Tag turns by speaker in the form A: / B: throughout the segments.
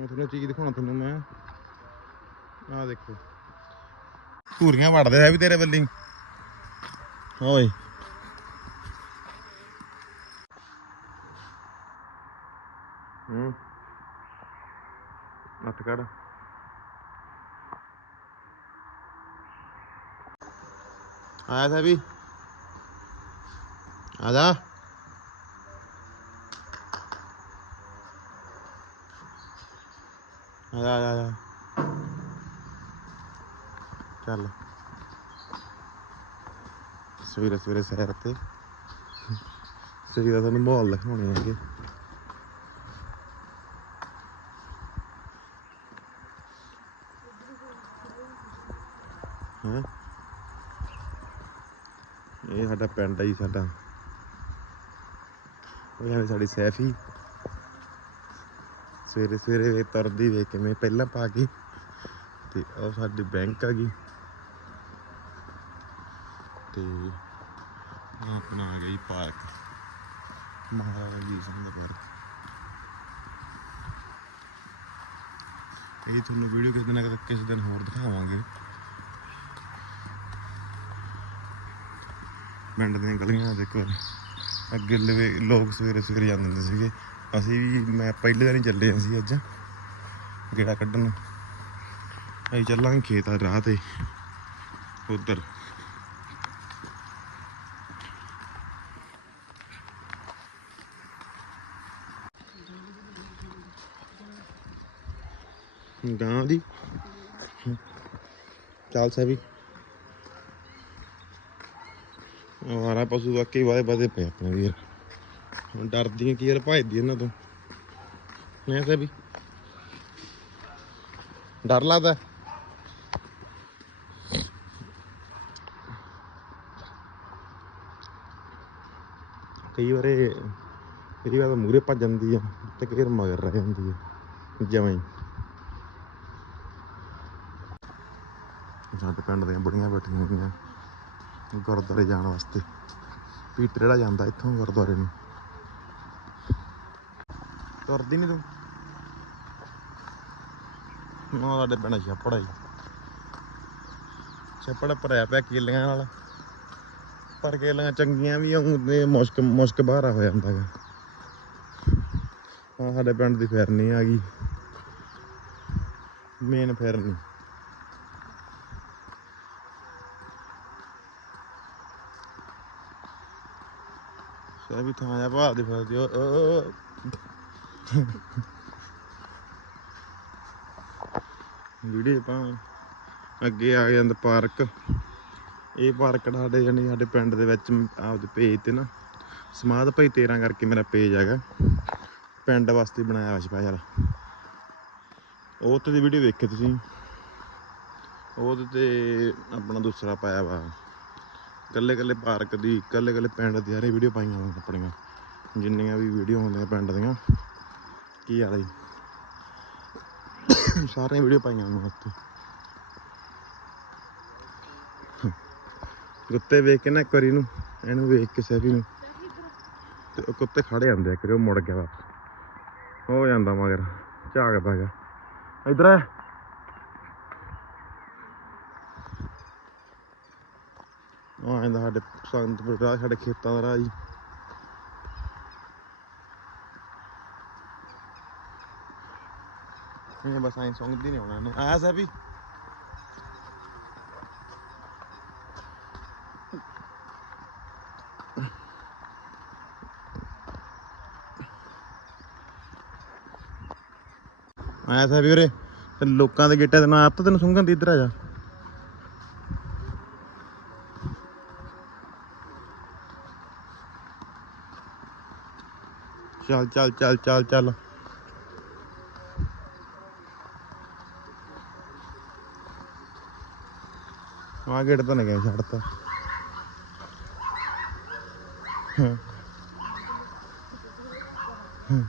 A: ਮੈਂ ਤੁਹਾਨੂੰ ਚੀਜ਼ ਦਿਖਾਉਣਾ ਤੁਹਾਨੂੰ ਮੈਂ। ਆਹ ਦੇਖੋ। ਧੂਰੀਆਂ ਵੜਦੇ ਆ ਵੀ ਤੇਰੇ ਬੱਲੀ ਓਏ। ਹੂੰ। ਨੱਟ ਕੱਢ। ਆਇਆ था भी आजा ਆਜਾ ਆਜਾ ਆਜਾ ਚੱਲ। ਸਵੇਰੇ ਸਵੇਰੇ ਸੈਰ ਤੇ। ਸਵੇਰੇ ਦਾ ਤੁਹਾਨੂੰ ਮਾਹੌਲ ਦਿਖਾਉਣੇ ਹੈਗੇ ਹਾਂ? ਇਹ ਸਾਡਾ ਪਿੰਡ ਹੈ ਜੀ ਸਾਡਾ। ਉਹ ਜਾਂਦੇ ਸਾਡੀ ਸੈਫੀ। ਸਵੇਰੇ ਸਵੇਰੇ ਵੇ ਤਰਦੀ ਵੇ ਕਿਵੇਂ ਪਹਿਲਾਂ ਪਾ ਕੇ ਤੇ ਉਹ ਸਾਡੀ ਬੈਂਕ ਆ ਗਈ। ਤੇ ਆਪਣਾ ਆ ਗਈ ਪਾਰਕ। ਮਹਾਰਾਜਾ ਜੀ ਸਿੰਘ ਦਾ ਪਾਰਕ। ਇਹ ਤੁਹਾਨੂੰ ਵੀਡੀਓ ਕਿਸੇ ਦਿਨ ਕਿਸੇ ਦਿਨ ਹੋਰ ਦਿਖਾਵਾਂਗੇ। ਪਿੰਡ ਦੀਆਂ ਗਲੀਆਂ ਦੇਖੋ। ਅੱਗੇ ਲਵੇ, ਲੋਕ ਸਵੇਰੇ ਸਵੇਰੇ ਜਾਂਦੇ ਹੁੰਦੇ ਸੀਗੇ। ਅਸੀਂ ਵੀ, ਮੈਂ ਪਹਿਲੇ ਦਿਨ ਹੀ ਚੱਲੇ ਸੀ ਅੱਜ। ਗੇੜਾ ਕੱਢਣ। ਅਸੀਂ ਚੱਲਾਂਗੇ ਖੇਤ ਆ ਰਾਹ ਤੇ, ਉਧਰ। ਗਾਂ ਦੀ। ਚੱਲ ਸਭੀ ਆਵਾਰਾ ਪਸ਼ੂ ਵਾਕਈ ਵਾਦੇ ਵਾਦੇ ਪਏ ਆਪਣੇ ਵੀਰ ਹੁਣ ਡਰਦੀਆਂ ਕੀ ਯਾਰ, ਭਜਦੀ ਇਹਨਾਂ ਤੋਂ। ਮੈਂ ਕਿਹਾ ਵੀ ਡਰ ਲੱਗਦਾ। ਕਈ ਵਾਰੇ ਕਈ ਵਾਰ ਮੂਰੇ ਭੱਜ ਜਾਂਦੀ ਆ ਤੇ ਕਈ ਵਾਰ ਮਗਰ ਰਹਿ ਜਾਂਦੀ ਆ ਜਿਵੇਂ ਸਾਡੇ ਪਿੰਡ ਦੀਆਂ ਬੁੜੀਆਂ ਬੈਠੀਆਂ ਹੋਈਆਂ। ਗੁਰਦੁਆਰੇ ਜਾਣ ਵਾਸਤੇ। ਪੀਟਰ ਜਿਹੜਾ ਜਾਂਦਾ ਇੱਥੋਂ ਗੁਰਦੁਆਰੇ ਨੂੰ। ਤੁਰਦੀ ਨਹੀਂ ਤੂੰ? ਨਾ ਸਾਡੇ ਪਿੰਡ ਛੱਪੜ ਆਈ ਛੱਪੜ ਭਰਿਆ ਪਿਆ ਕੇਲੀਆਂ ਨਾਲ। ਪਰ ਕੇਲੀਆਂ ਚੰਗੀਆਂ ਵੀ ਆਉਂਦੇ ਮੁਸ਼ਕ ਮੁਸ਼ਕ ਬਾਹਰ ਹੋ ਜਾਂਦਾ ਗਾ। ਹਾਂ ਸਾਡੇ ਪਿੰਡ ਦੀ ਫਿਰਨੀ ਆ ਗਈ। ਮੇਨ ਫੇਰਨੀ। ਸਹਿ ਵੀ ਥਾਂ ਆ ਭਾਲ ਦੇ ਫਿਰਦੀ ਓ ਵੀਡੀਓ ਪਾ ਅੱਗੇ ਆ ਜਾਂਦਾ ਪਾਰਕ। ਇਹ ਪਾਰਕ ਸਾਡੇ ਜਾਨੀ ਸਾਡੇ ਪਿੰਡ ਦੇ ਵਿੱਚ ਆਪਦੇ ਪੇਜ ਤੇ ਨਾ, ਸਮਾਧ ਭਾਈ 13 ਕਰਕੇ ਮੇਰਾ ਪੇਜ ਹੈਗਾ। ਪਿੰਡ ਵਾਸਤੇ ਬਣਾਇਆ ਹੋਇਆ ਸਪੈਸ਼ਲ ਉਹ ਤੇ ਵੀਡੀਓ ਵੇਖੀ ਤੁਸੀਂ। ਉਹਦੇ ਤੇ ਆਪਣਾ ਦੂਸਰਾ ਪਾਇਆ ਵਾ। ਕੱਲੇ ਕੱਲੇ ਪਾਰਕ ਦੀ ਕੱਲੇ ਕੱਲੇ ਪਿੰਡ ਦੀ ਸਾਰੀ ਵੀਡੀਓ ਪਾਈਆਂ ਹੋਈਆਂ ਆਪਣੀਆਂ ਜਿੰਨੀਆਂ ਵੀ ਵੀਡੀਓ ਹੁੰਦੀਆਂ ਪਿੰਡ ਦੀਆਂ। ਕੀ ਆ ਹੈ ਸਾਰੀਆਂ ਵੀਡੀਓ ਪਾਈਆਂ ਹੋਈਆਂ ਉੱਤੇ ਕੁੱਤੇ ਵੇਖ ਕੇ ਨਾ ਇੱਕ ਵਾਰੀ ਨੂੰ, ਇਹਨੂੰ ਵੇਖ ਕੇ ਸੈਫੀ ਨੂੰ। ਤੇ ਉਹ ਕੁੱਤੇ ਖੜੇ ਜਾਂਦੇ ਆ ਕਿ ਉਹ ਮੁੜ ਗਿਆ ਵਾਪਸ। ਹੋ ਜਾਂਦਾ ਮਗਰ, ਝਾਕਦਾ ਗਿਆ ਇਧਰ ਆ। ਉਹ ਆਂਦਾ ਸਾਡੇ ਸੰਤਪੁਰ ਰਾਹ ਸਾਡੇ ਖੇਤਾਂ ਦਾ ਰਾਹ ਜੀ ਇਹ ਬਸ ਐਂ ਸੁੰਘਦੀ ਨਹੀਂ ਆਉਣਾ ਨੇ ਆਇਆ ਸਭੀ ਆਇਆ ਸਭੀ ਵੀਰੇ ਲੋਕਾਂ ਦੇ ਗੇਟਾਂ ਤੇ ਨਾ ਆਪ ਤਾਂ ਤੈਨੂੰ ਸੁੰਘਣ ਦੀ ਇੱਧਰ ਆ ਜਾ। ਚੱਲ ਚੱਲ ਚੱਲ ਚੱਲ ਚੱਲ ਆ ਗੇਟ ਤਾਂ ਨਹੀਂ ਗਿਆ ਛੱਡਤਾ ਹਾਂ। ਹਾਂ।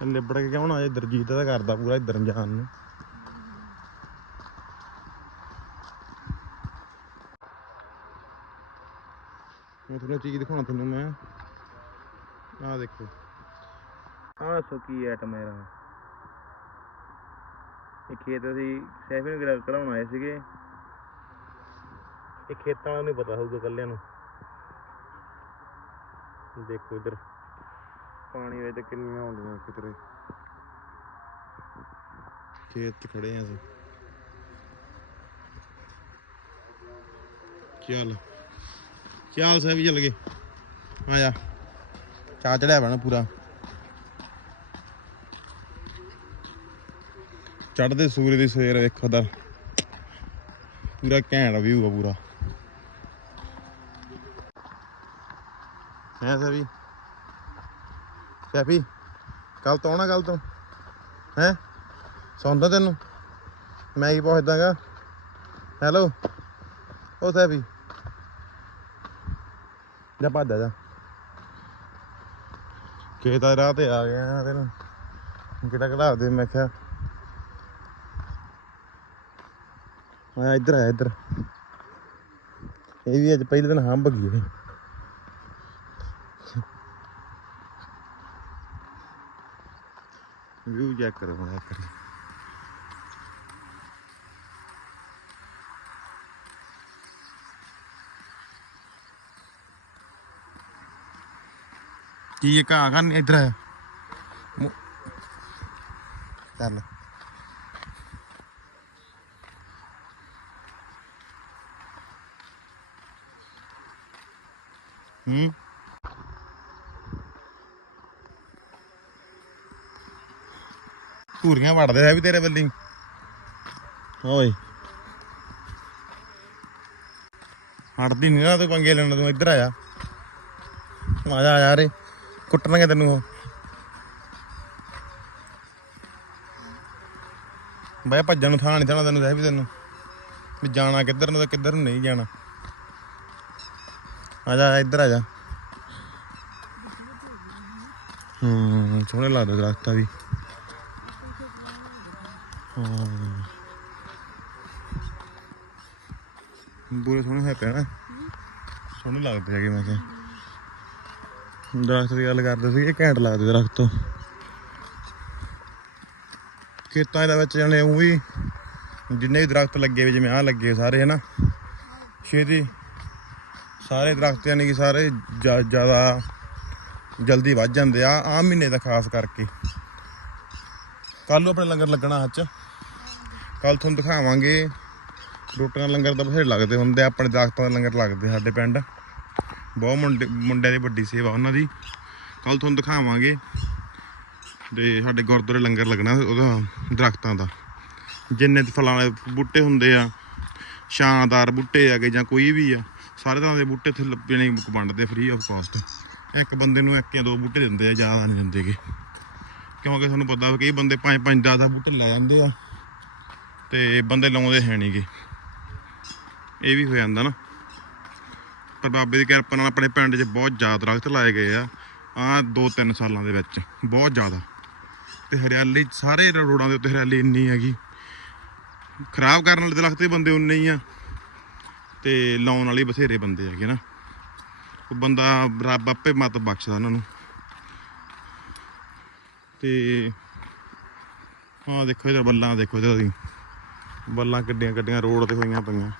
A: ਨਿਬੜ ਕੇ ਕਿਉਂ ਨਾ ਜੇ ਦਰਜੀਤ ਦਾ ਕਰਦਾ ਪੂਰਾ ਇਧਰ ਜਾਣ ਨੂੰ। ਮੈਂ ਤੁਹਾਨੂੰ ਚੀਜ਼ ਦਿਖਾਉਣਾ ਤੁਹਾਨੂੰ ਮੈਂ। ਆ ਦੇਖੋ। ਆ ਸੋ ਕੀ ਆਈਟਮ ਹੈ ਰਹਾ ਇਹ ਖੇਤ ਅਸੀਂ ਸੈਫਿਨ ਗ੍ਰਲ ਕਢਾਉਣ ਆਏ ਸੀਗੇ। ਇਹ ਖੇਤਾਂ ਵਾਲਿਆਂ ਨੂੰ ਪਤਾ ਹੋਊਗਾ ਕੱਲਿਆਂ ਨੂੰ। ਦੇਖੋ ਇਧਰ। ਪਾਣੀ ਵਿੱਚ ਕਿੰਨੀਆਂ ਆਉਂਦੀਆਂ ਕਿਤਰੇ ਖੇਤ 'ਚ ਖੜੇ ਆ ਅਸੀਂ। ਚੱਲ ਚੱਲ ਸਾਹਿਬ ਚੱਲ ਗਏ? ਆ ਜਾ ਚਾਹ ਚੜਿਆ ਬਣਾ ਪੂਰਾ। ਚੜਦੇ ਸੂਰਜ ਦੀ ਸਵੇਰ ਵੇਖੋ ਦਾ ਪੂਰਾ ਘੈਂਟ ਵਿਊ ਆ ਪੂਰਾ। ਹੈ ਸਭੀ ਸੈਫੀ ਕੱਲ ਤੋਂ ਆਉਣਾ ਕੱਲ ਤੋਂ, ਹੈ? ਸੌਂਦਾ ਤੈਨੂੰ? ਮੈਂ ਕੀ ਪੁੱਛਦਾਗਾ ਹੈਲੋ ਉਹ ਸੈਫੀ ਜਾ ਭੱਜ ਜਾ। ਖੇਤ ਰਾਹ ਤੇ ਆ ਗਿਆ ਤੈਨੂੰ। ਕਿਹੜਾ ਕਢਾ ਦੇ, ਮੈਂ ਕਿਹਾ। ਮੈਂ ਇੱਧਰ ਆਇਆ, ਇੱਧਰ। ਇਹ ਵੀ ਅੱਜ ਪਹਿਲੇ ਦਿਨ ਹੰਬ ਗਈ ਵਿਊ ਚੈੱਕ ਕਰੋ ਹੁਣ ਇੱਕ ਵਾਰੀ। ਕੀ ਇਹ ਘਾਹ ਖਾਨ ਇੱਧਰ? ਆਇਆ ਚੱਲ ਹੂੰ? ਧੂਰੀਆਂ ਵੜਦੇ ਆ ਵੀ ਤੇਰੇ ਬੱਲੀ ਓਏ। ਹਟਦੀ ਨਹੀਂ ਨਾ ਤੂੰ ਪੰਗੇ ਲੈਣ ਤੂੰ ਇੱਧਰ ਆ ਆ ਜਾ, ਆ ਕੁੱਟਣਗੇ ਤੈਨੂੰ ਉਹ। ਬਈ ਭੱਜਣ ਨੂੰ ਥਾਂ ਨਹੀਂ ਥਾਣਾ ਤੈਨੂੰ, ਰਹਿ ਵੀ ਤੈਨੂੰ। ਵੀ ਜਾਣਾ ਕਿੱਧਰ ਨੂੰ ਤੇ ਕਿੱਧਰ ਨੂੰ ਨਹੀਂ ਜਾਣਾ। ਆ ਜਾ, ਇੱਧਰ ਆ ਜਾ। ਹੂੰ, ਸੋਹਣੇ ਲੱਗਦੇ ਦਰਖਤਾਂ ਵੀ। ਬੂਰੇ ਸੋਹਣੇ ਹੈ ਪਿਆ ਨਾ। ਸੋਹਣੇ ਲੱਗਦੇ ਹੈਗੇ ਮੈਂ ਕਿਹਾ। ਦਰਖਤ ਦੀ ਗੱਲ ਕਰਦੇ ਸੀ ਇਹ ਘੈਂਟ ਲੱਗਦੇ ਦਰਖਤ ਤੋਂ। ਖੇਤਾਂ ਦੇ ਵਿੱਚ ਜਾਣੇ ਉਹ ਵੀ, ਜਿੰਨੇ ਵੀ ਦਰਖਤ ਲੱਗੇ ਵੀ, ਜਿਵੇਂ ਆਹ ਲੱਗੇ ਸਾਰੇ, ਹਨਾ। ਛੇਤੀ ਸਾਰੇ ਦਰਖਤ ਯਾਨੀ ਕਿ ਸਾਰੇ ਜ਼ਿਆਦਾ ਜਲਦੀ ਵੱਜ ਜਾਂਦੇ ਆ ਆ ਮਹੀਨੇ ਦਾ ਖਾਸ ਕਰਕੇ। ਕੱਲ ਨੂੰ ਆਪਣੇ ਲੰਗਰ ਲੱਗਣਾ ਹੱਚ ਕੱਲ ਤੁਹਾਨੂੰ ਦਿਖਾਵਾਂਗੇ। ਰੋਟੀਆਂ ਲੰਗਰ ਤਾਂ ਬਥੇਰੇ ਲੱਗਦੇ ਹੁੰਦੇ ਆ, ਆਪਣੇ ਦਰਖਤਾਂ ਦੇ ਲੰਗਰ ਲੱਗਦੇ ਸਾਡੇ ਪਿੰਡ। ਬਹੁਤ ਮੁੰਡੇ, ਮੁੰਡਿਆਂ ਦੀ ਵੱਡੀ ਸੇਵਾ ਉਹਨਾਂ ਦੀ। ਕੱਲ ਤੁਹਾਨੂੰ ਦਿਖਾਵਾਂਗੇ ਤੇ ਸਾਡੇ ਗੁਰਦੁਆਰੇ ਲੰਗਰ ਲੱਗਣਾ ਉਹਦਾ, ਦਰਖਤਾਂ ਦਾ। ਜਿੰਨੇ ਫਲਾਂ ਵਾਲੇ ਬੂਟੇ ਹੁੰਦੇ ਆ ਛਾਂਦਾਰ ਬੂਟੇ ਹੈਗੇ ਜਾਂ ਕੋਈ ਵੀ ਆ, ਸਾਰੇ ਤਰ੍ਹਾਂ ਦੇ ਬੂਟੇ ਇੱਥੇ ਲੱਭੇ ਵੰਡਦੇ ਫ੍ਰੀ ਆਫ ਕਾਸਟ ਇੱਕ ਬੰਦੇ ਨੂੰ ਇੱਕ ਜਾਂ ਦੋ ਬੂਟੇ ਦਿੰਦੇ ਆ, ਜ਼ਿਆਦਾ ਨਹੀਂ ਦਿੰਦੇਗੇ ਕਿਉਂਕਿ ਤੁਹਾਨੂੰ ਪਤਾ ਵੀ ਕਈ ਬੰਦੇ ਪੰਜ ਪੰਜ 10 10 ਬੂਟੇ ਲੈ ਜਾਂਦੇ ਆ। ਤੇ ਬੰਦੇ ਲਾਉਂਦੇ ਹੈ ਨਹੀਂਗੇ ਇਹ ਵੀ ਹੋ ਜਾਂਦਾ ਨਾ। ਪਰ ਬਾਬੇ ਦੀ ਕਿਰਪਾ ਨਾਲ ਆਪਣੇ ਪਿੰਡ 'ਚ ਬਹੁਤ ਜ਼ਿਆਦਾ ਦਰਖਤ ਲਾਏ ਗਏ ਆ ਆ 2-3 ਸਾਲਾਂ ਦੇ ਵਿੱਚ, ਬਹੁਤ ਜ਼ਿਆਦਾ। ਤੇ ਹਰਿਆਲੀ ਸਾਰੇ ਰੋਡਾਂ ਦੇ ਉੱਤੇ ਹਰਿਆਲੀ ਇੰਨੀ ਹੈਗੀ। ਖਰਾਬ ਕਰਨ ਵਾਲੇ ਦਰਖਤ ਹੀ ਬੰਦੇ ਉਨੇ ਹੀ ਆ। ਤੇ ਲਾਉਣ ਵਾਲੇ ਬਥੇਰੇ ਬੰਦੇ ਹੈਗੇ ਨਾ। ਉਹ ਬੰਦਾ ਰੱਬ ਆਪੇ ਮਤ ਬਖਸ਼ਦਾ ਉਹਨਾਂ ਨੂੰ। ਤੇ ਹਾਂ ਦੇਖੋ ਇਹਦਾ ਬੱਲਾਂ ਦੇਖੋ ਇਹਦਾ ਤੁਸੀਂ ਬੱਲਾਂ ਕਿੱਡੀਆਂ ਕਿੱਡੀਆਂ ਰੋਡ ਤੇ ਹੋਈਆਂ ਪਈਆਂ।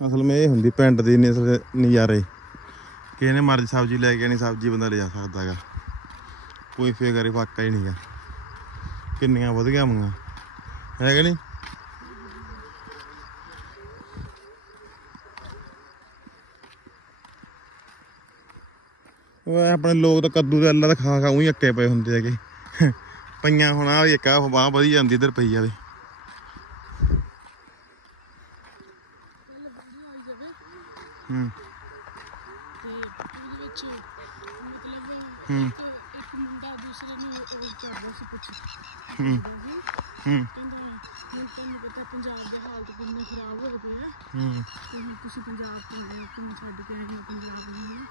A: ਅਸਲ ਵਿੱਚ ਇਹ ਹੁੰਦੀ, ਪਿੰਡ ਦੀ ਨਸਲ ਨਜ਼ਾਰੇ। ਕਿਸੇ ਨੇ ਮਰਜ਼ੀ ਸਬਜ਼ੀ ਲੈ ਕੇ ਨਹੀਂ ਸਬਜ਼ੀ ਬੰਦਾ ਲਿਜਾ ਸਕਦਾ ਹੈਗਾ। ਕੋਈ ਫੇਗਰੀ ਫਾਕਾ ਹੀ ਨਹੀਂਗਾ ਕਿੰਨੀਆਂ ਵਧੀਆ ਮੰਗਾ ਹੈ ਕਿ ਨਹੀਂ? ਆਪਣੇ ਲੋਕ ਤਾਂ ਕੱਦੂ ਦੇ ਅੱਲਾ ਤਾਂ ਖਾ ਖਾ ਉਹੀ ਅੱਕੇ ਪਏ ਹੁੰਦੇ ਹੈਗੇ। ਪਈਆਂ ਹੁਣ ਆ ਇੱਕ ਆ ਬਾਹ ਵਧੀ ਜਾਂਦੀ ਇੱਧਰ ਪਈ ਜਾਵੇ ਹੂੰ ਹੂੰ। ਹੂੰ। ਹੂੰ।
B: ਤੁਹਾਨੂੰ ਪਤਾ ਪੰਜਾਬ ਦਾ ਹਾਲਤ ਕਿੰਨਾ ਖਰਾਬ ਹੋ। ਗਿਆ ਹੂੰ। ਤੁਸੀਂ ਪੰਜਾਬ ਤੋਂ ਆਏ ਛੱਡ ਕੇ ਆਏ ਹੋ ਪੰਜਾਬ ਨੂੰ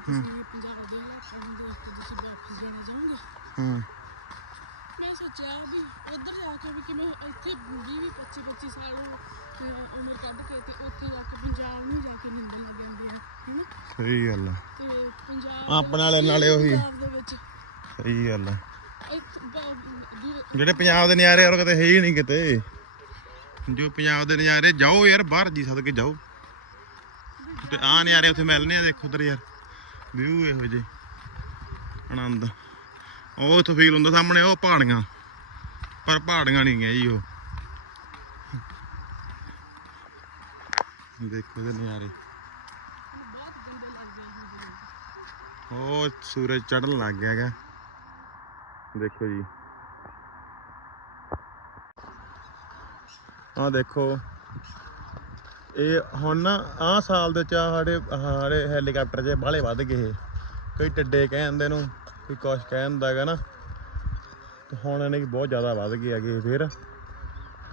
B: ਤੁਸੀਂ ਪੰਜਾਬ ਦੇ ਹਾਲਾਤਾਂ ਨੂੰ ਦੇਖ ਕੇ ਤੁਸੀਂ ਵਾਪਸ ਜਾਣਾ ਚਾਹੋਗੇ
A: ਹੂੰ।
B: ਮੈਂ ਸੋਚਿਆ ਵੀ ਉੱਧਰ ਜਾ ਕੇ ਵੀ ਕਿਵੇਂ ਇੱਥੇ 20 20 25 25 ਸਾਲ ਉਮਰ ਕੱਢ ਕੇ ਤੇ ਉੱਥੇ ਜਾ ਕੇ ਪੰਜਾਬ ਨੂੰ ਜਾ ਕੇ ਨਿੰਦਣ ਲੱਗ ਜਾਂਦੇ ਆ ਹਨਾ?
A: ਸਹੀ ਗੱਲ ਆ।
B: ਤੇ ਪੰਜਾਬ
A: ਆਪਣੇ ਵਾਲੇ ਨਾਲੇ ਉਹੀ।
B: ਪੰਜਾਬ ਦੇ ਵਿੱਚ
A: ਸਹੀ ਗੱਲ ਆ। ਜਿਹੜੇ ਪੰਜਾਬ ਦੇ ਨਿਆਰੇ ਉਹ ਕਿਤੇ ਹੈ ਹੀ ਨਹੀਂ ਕਿਤੇ। ਜੋ ਪੰਜਾਬ ਦੇ ਨਿਆਰੇ ਜਾਓ ਯਾਰ ਬਾਹਰ ਜੀ ਸਦ ਕੇ ਜਾਓ ਤੇ ਆ ਨਿਆਰੇ ਉੱਥੇ ਮਿਲਨੇ ਆ ਦੇਖੋ ਉਧਰ ਯਾਰ। ਵਿਊ ਇਹੋ ਜਿਹੇ ਆਨੰਦ। ਉਹ ਉੱਥੇ ਫੀਲ ਹੁੰਦਾ ਸਾਹਮਣੇ, ਉਹ ਪਹਾੜੀਆਂ। ਪਰ ਪਹਾੜੀਆਂ ਨਹੀਂ ਗਏ ਜੀ ਉਹ। ਦੇਖੋ ਇਹਦੇ ਨਿਆਰੇ ਉਹ ਸੂਰਜ ਚੜਨ ਲੱਗ ਗਿਆ ਹੈਗਾ। ਦੇਖੋ ਜੀ। ਆਹ ਦੇਖੋ। ਇਹ ਹੁਣ ਨਾ ਆਹ ਸਾਲ ਦੇ ਚ ਆਹ ਸਾਡੇ ਆਹ ਸਾਡੇ ਹੈਲੀਕਾਪਟਰ 'ਚ ਬਾਹਲੇ ਵੱਧ ਗਏ ਇਹ। ਕਈ ਟੱਡੇ ਕਹਿੰਦੇ ਨੂੰ, ਕੋਈ ਕੁਛ ਕਹਿੰਦਾ ਹੈਗਾ ਨਾ। ਤੇ ਹੁਣ ਇਹਨੇ ਬਹੁਤ ਜ਼ਿਆਦਾ ਵੱਧ ਗਏ ਹੈਗੇ ਫਿਰ।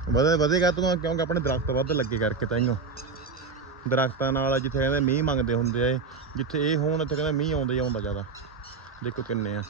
A: ਵਧੇ ਵਧੇਗਾ ਤਾਂ ਕਿਉਂਕਿ ਆਪਣੇ ਦਰਖਤ ਵੱਧ ਲੱਗੇ ਕਰਕੇ ਤਾਈਓ ਦਰਖਤਾਂ ਨਾਲ ਜਿੱਥੇ ਕਹਿੰਦੇ ਮੀਂਹ ਮੰਗਦੇ ਹੁੰਦੇ ਆ ਜਿੱਥੇ ਇਹ ਹੋਣ, ਉੱਥੇ ਕਹਿੰਦੇ ਮੀਂਹ ਆਉਂਦਾ ਹੀ ਆਉਂਦਾ ਜ਼ਿਆਦਾ। ਦੇਖੋ ਕਿੰਨੇ ਆ।